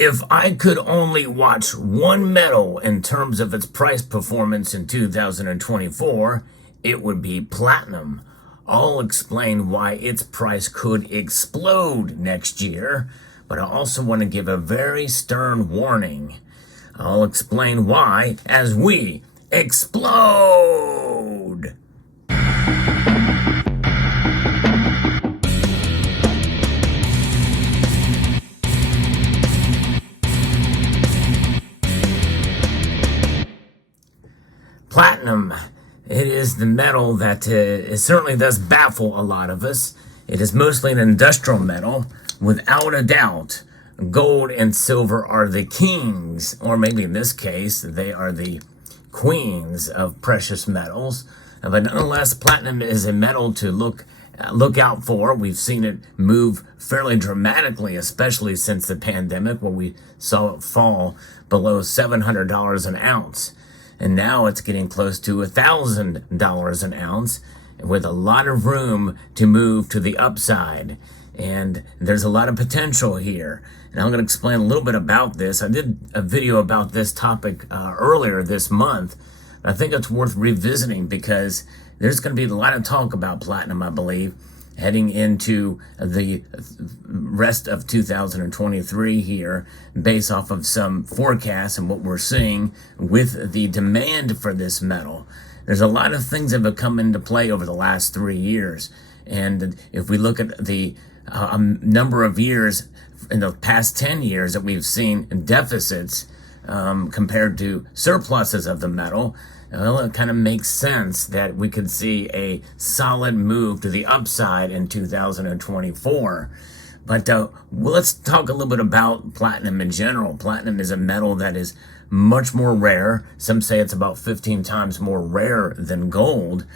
If I could only watch one metal in terms of its price performance in 2024, it would be platinum. I'll explain why its price could explode next year, but I also want to give a very stern warning. I'll explain why as we explode. Platinum, it is the metal that it certainly does baffle a lot of us. It is mostly an industrial metal. Without a doubt, gold and silver are the kings, or maybe in this case, they are the queens of precious metals. But nonetheless, platinum is a metal to look out for. We've seen it move fairly dramatically, especially since the pandemic, where we saw it fall below $700 an ounce. And now it's getting close to $1,000 an ounce, with a lot of room to move to the upside. And there's a lot of potential here. And I'm going to explain a little bit about this. I did a video about this topic earlier this month. I think it's worth revisiting because there's going to be a lot of talk about platinum, I believe, heading into the rest of 2023 here, based off of some forecasts and what we're seeing with the demand for this metal. There's a lot of things that have come into play over the last 3 years. And if we look at the number of years in the past 10 years that we've seen deficits compared to surpluses of the metal, well, it kind of makes sense that we could see a solid move to the upside in 2024. But let's talk a little bit about platinum in general. Platinum is a metal that is much more rare. Some say it's about 15 times more rare than gold,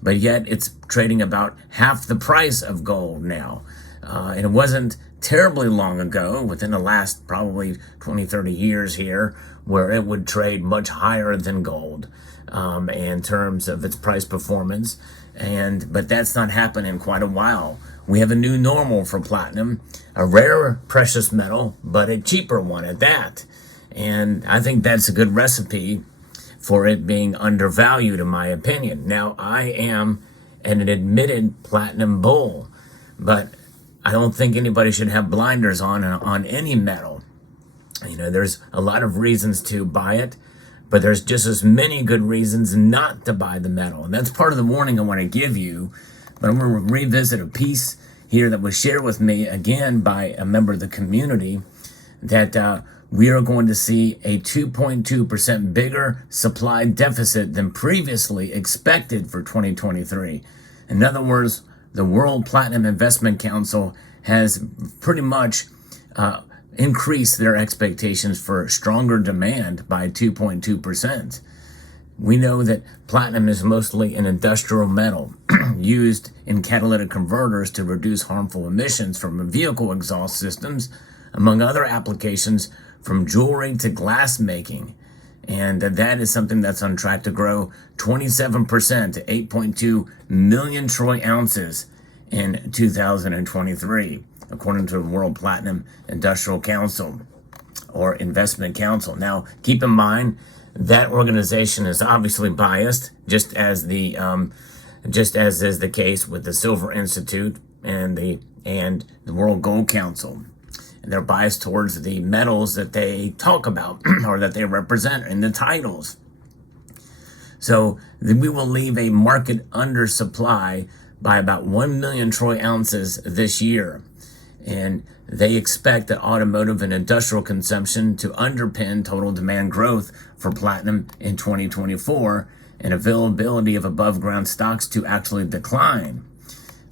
but yet it's trading about half the price of gold now. And it wasn't terribly long ago, within the last probably 20, 30 years here, where it would trade much higher than gold in terms of its price performance. But that's not happened in quite a while. We have a new normal for platinum, a rare precious metal, but a cheaper one at that. And I think that's a good recipe for it being undervalued, in my opinion. Now, I am an admitted platinum bull, but I don't think anybody should have blinders on any metal. You know, there's a lot of reasons to buy it, but there's just as many good reasons not to buy the metal. And that's part of the warning I want to give you. But I'm going to revisit a piece here that was shared with me again by a member of the community, that we are going to see a 2.2% bigger supply deficit than previously expected for 2023. In other words, the World Platinum Investment Council has pretty much increased their expectations for stronger demand by 2.2%. We know that platinum is mostly an industrial metal used in catalytic converters to reduce harmful emissions from vehicle exhaust systems, among other applications, from jewelry to glass making. And that is something that's on track to grow 27% to 8.2 million troy ounces in 2023, according to the World Platinum Industrial Council or Investment Council. Now, keep in mind that organization is obviously biased, just as is the case with the Silver Institute and the World Gold Council. And they're biased towards the metals that they talk about or that they represent in the titles. So we will leave a market undersupply by about 1 million troy ounces this year. And they expect that automotive and industrial consumption to underpin total demand growth for platinum in 2024, and availability of above ground stocks to actually decline.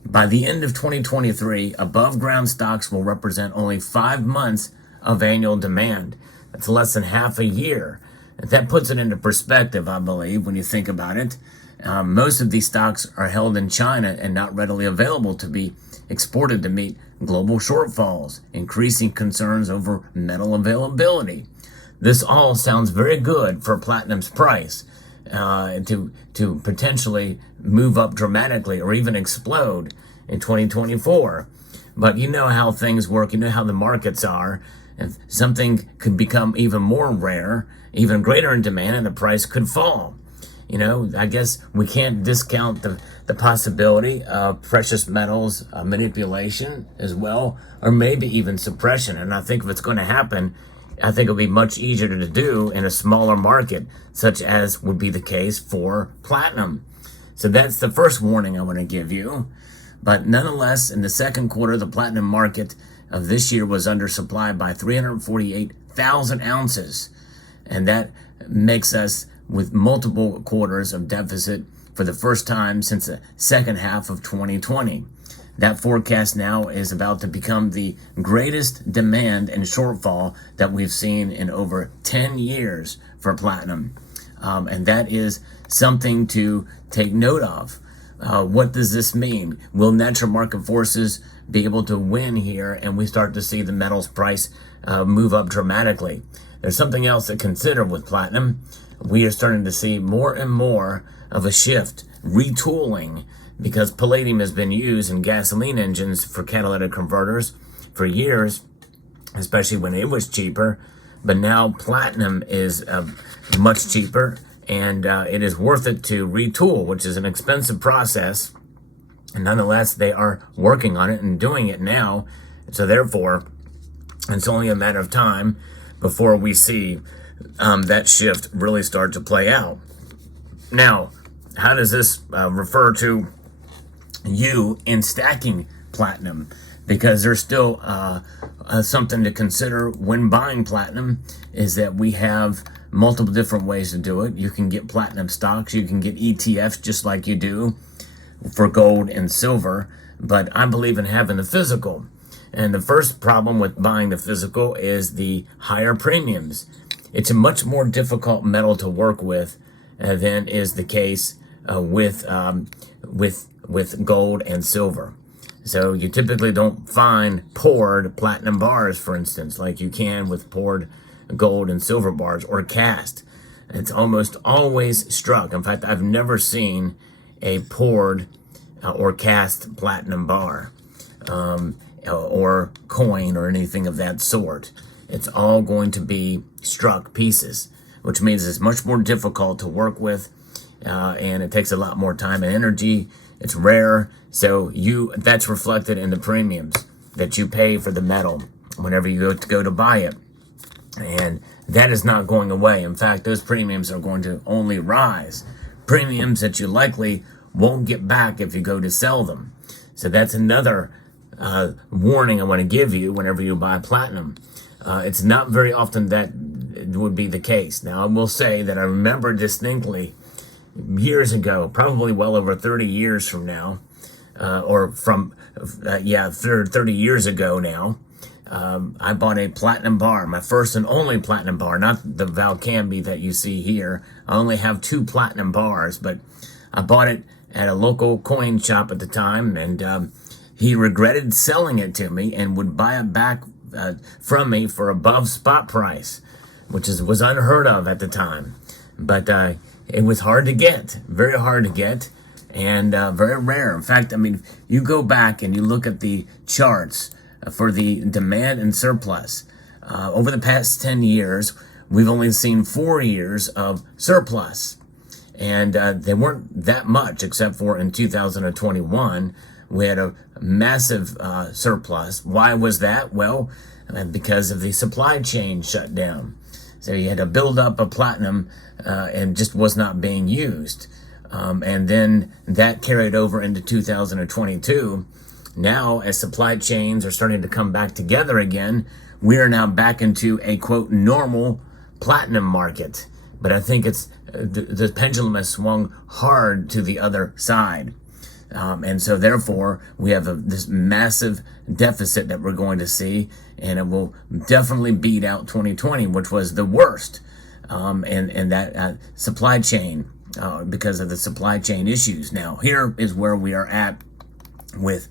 By the end of 2023, above ground stocks will represent only 5 months of annual demand. That's less than half a year. That puts it into perspective, I believe, when you think about it. Most of these stocks are held in China and not readily available to be exported to meet global shortfalls, increasing concerns over metal availability. This all sounds very good for platinum's price to potentially move up dramatically or even explode in 2024. But you know how things work. You know how the markets are. If something could become even more rare, even greater in demand, and the price could fall. You know, I guess we can't discount the possibility of precious metals manipulation as well, or maybe even suppression. And I think if it's going to happen, I think it'll be much easier to do in a smaller market, such as would be the case for platinum. So that's the first warning I want to give you. But nonetheless, in the second quarter, the platinum market of this year was undersupplied by 348,000 ounces. And that makes us with multiple quarters of deficit for the first time since the second half of 2020. That forecast now is about to become the greatest demand and shortfall that we've seen in over 10 years for platinum. And that is something to take note of. What does this mean? Will natural market forces be able to win here and we start to see the metals price move up dramatically? There's something else to consider with platinum. We are starting to see more and more of a shift, retooling, because palladium has been used in gasoline engines for catalytic converters for years, especially when it was cheaper. But now platinum is much cheaper, and it is worth it to retool, which is an expensive process. And nonetheless, they are working on it and doing it now. So therefore, it's only a matter of time before we see that shift really start to play out. Now, how does this refer to you in stacking platinum? Because there's still something to consider when buying platinum, is that we have multiple different ways to do it. You can get platinum stocks, you can get ETFs just like you do for gold and silver, but I believe in having the physical. And the first problem with buying the physical is the higher premiums. It's a much more difficult metal to work with than is the case with gold and silver. So you typically don't find poured platinum bars, for instance, like you can with poured gold and silver bars, or cast. It's almost always struck. In fact, I've never seen a poured or cast platinum bar or coin or anything of that sort. It's all going to be struck pieces, which means it's much more difficult to work with, and it takes a lot more time and energy. It's rare, so that's reflected in the premiums that you pay for the metal whenever you go to buy it. And that is not going away. In fact, those premiums are going to only rise. Premiums that you likely won't get back if you go to sell them. So that's another warning I want to give you whenever you buy platinum. It's not very often that it would be the case. Now, I will say that I remember distinctly years ago, probably well over 30 years from now, 30 years ago now, I bought a platinum bar, my first and only platinum bar, not the Valcambi that you see here. I only have 2 platinum bars, but I bought it at a local coin shop at the time, and he regretted selling it to me and would buy it back from me for above spot price, which was unheard of at the time. But it was hard to get, very hard to get, and very rare. In fact, I mean, you go back and you look at the charts for the demand and surplus. Over the past 10 years, we've only seen 4 years of surplus. And they weren't that much, except for in 2021, we had a massive surplus. Why was that? Well, because of the supply chain shutdown. So you had a buildup of platinum and just was not being used. And then that carried over into 2022. Now, as supply chains are starting to come back together again, we are now back into a, quote, normal platinum market. But I think it's the pendulum has swung hard to the other side. And so therefore, we have this massive deficit that we're going to see, and it will definitely beat out 2020, which was the worst in that supply chain because of the supply chain issues. Now, here is where we are at with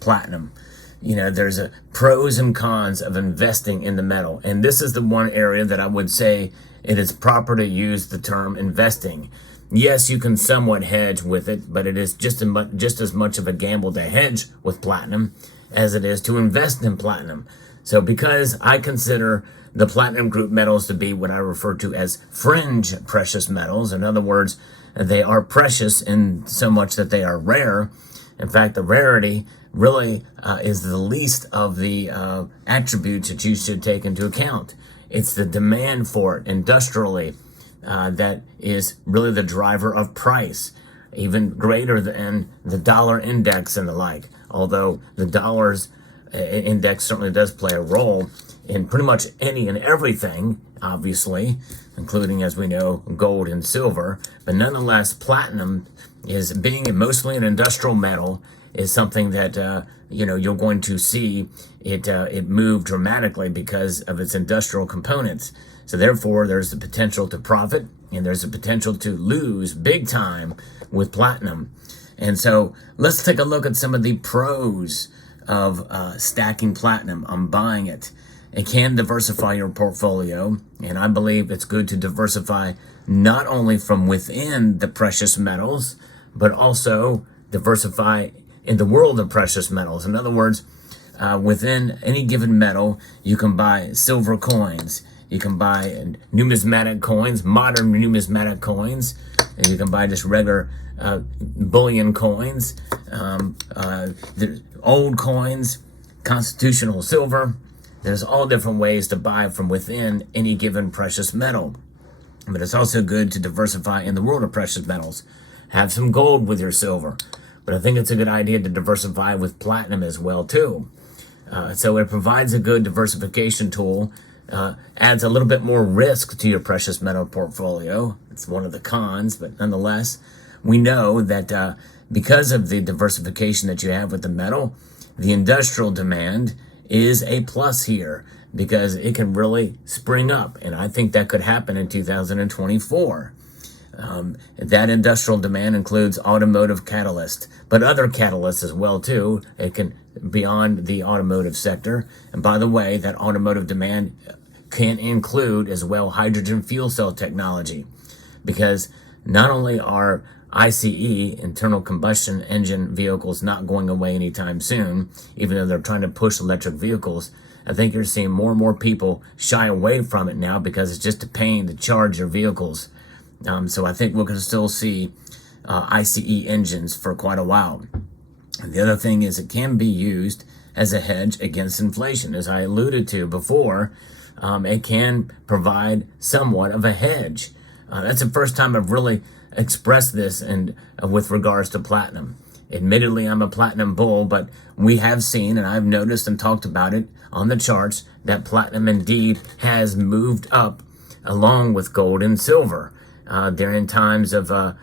platinum. You know, there's a pros and cons of investing in the metal. And this is the one area that I would say it is proper to use the term investing. yes, you can somewhat hedge with it, but it is just as much of a gamble to hedge with platinum as it is to invest in platinum. So because I consider the platinum group metals to be what I refer to as fringe precious metals, in other words, they are precious in so much that they are rare. In fact, the rarity really is the least of the attributes that you should take into account. It's the demand for it industrially that is really the driver of price, even greater than the dollar index and the like. Although the dollar's index certainly does play a role in pretty much any and everything, obviously, including, as we know, gold and silver. But nonetheless, platinum is, being mostly an industrial metal, is something that you're going to see it move dramatically because of its industrial components. So therefore, there's the potential to profit, and there's the potential to lose big time with platinum. And so let's take a look at some of the pros of stacking platinum. I'm buying it. It can diversify your portfolio, and I believe it's good to diversify not only from within the precious metals, but also diversify in the world of precious metals. In other words, within any given metal, you can buy silver coins, you can buy numismatic coins, modern numismatic coins, and you can buy just regular bullion coins, old coins, constitutional silver. There's all different ways to buy from within any given precious metal. But it's also good to diversify in the world of precious metals. Have some gold with your silver. But I think it's a good idea to diversify with platinum as well, too. So it provides a good diversification tool, adds a little bit more risk to your precious metal portfolio. It's one of the cons, but nonetheless, we know that because of the diversification that you have with the metal, the industrial demand is a plus here because it can really spring up. And I think that could happen in 2024. That industrial demand includes automotive catalyst, but other catalysts as well too. It can beyond the automotive sector. And by the way, that automotive demand can include as well hydrogen fuel cell technology, because not only are ICE, internal combustion engine vehicles, not going away anytime soon, even though they're trying to push electric vehicles. I think you're seeing more and more people shy away from it now because it's just a pain to charge your vehicles. So I think we're going to still see ICE engines for quite a while. And the other thing is it can be used as a hedge against inflation. As I alluded to before, it can provide somewhat of a hedge. That's the first time I've really expressed this and with regards to platinum. Admittedly, I'm a platinum bull, but we have seen, and I've noticed and talked about it on the charts, that platinum indeed has moved up along with gold and silver during times of a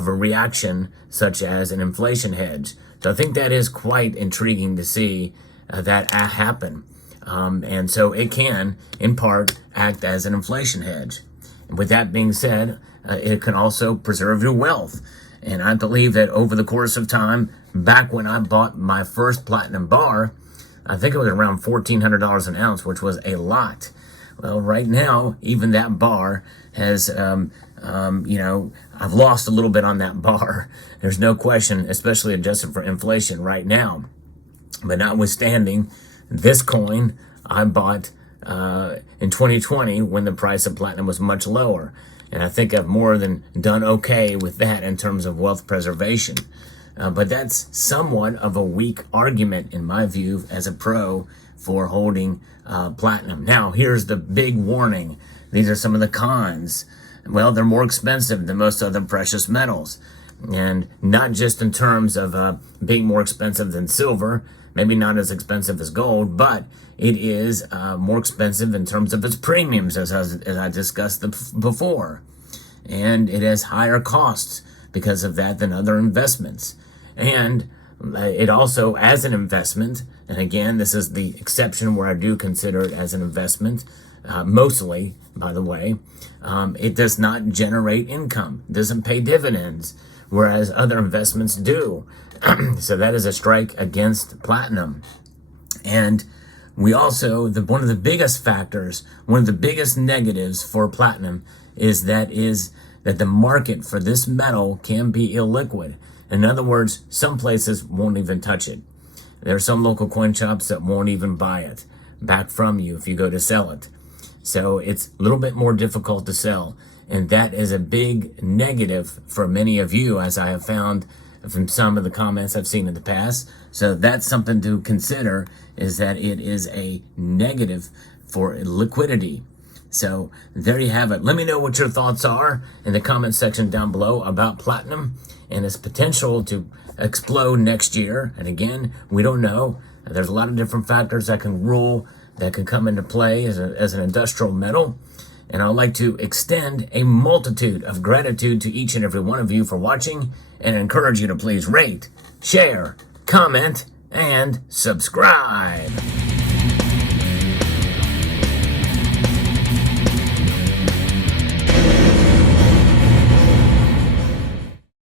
reaction such as an inflation hedge. So I think that is quite intriguing to see that happen. And so it can, in part, act as an inflation hedge. And with that being said, it can also preserve your wealth. And I believe that over the course of time, back when I bought my first platinum bar, I think it was around $1,400 an ounce, which was a lot. Well, right now, even that bar has, I've lost a little bit on that bar. There's no question, especially adjusted for inflation right now. But notwithstanding, this coin I bought in 2020 when the price of platinum was much lower. And I think I've more than done okay with that in terms of wealth preservation. But that's somewhat of a weak argument, in my view, as a pro for holding platinum. Now, here's the big warning. These are some of the cons. Well, they're more expensive than most other precious metals. And not just in terms of being more expensive than silver, maybe not as expensive as gold, but it is more expensive in terms of its premiums, as I discussed before. And it has higher costs because of that than other investments. And it also, as an investment, and again, this is the exception where I do consider it as an investment, mostly, by the way, it does not generate income, it doesn't pay dividends, whereas other investments do. So that is a strike against platinum. And we also, one of the biggest factors, one of the biggest negatives for platinum is that is that the market for this metal can be illiquid. In other words, some places won't even touch it. There are some local coin shops that won't even buy it back from you if you go to sell it. So it's a little bit more difficult to sell. And that is a big negative for many of you, as I have found from some of the comments I've seen in the past. So that's something to consider, is that it is a negative for liquidity. So there you have it. Let me know what your thoughts are in the comment section down below about platinum and its potential to explode next year. And again, we don't know. There's a lot of different factors that can come into play as an industrial metal. And I'd like to extend a multitude of gratitude to each and every one of you for watching, and encourage you to please rate, share, comment, and subscribe.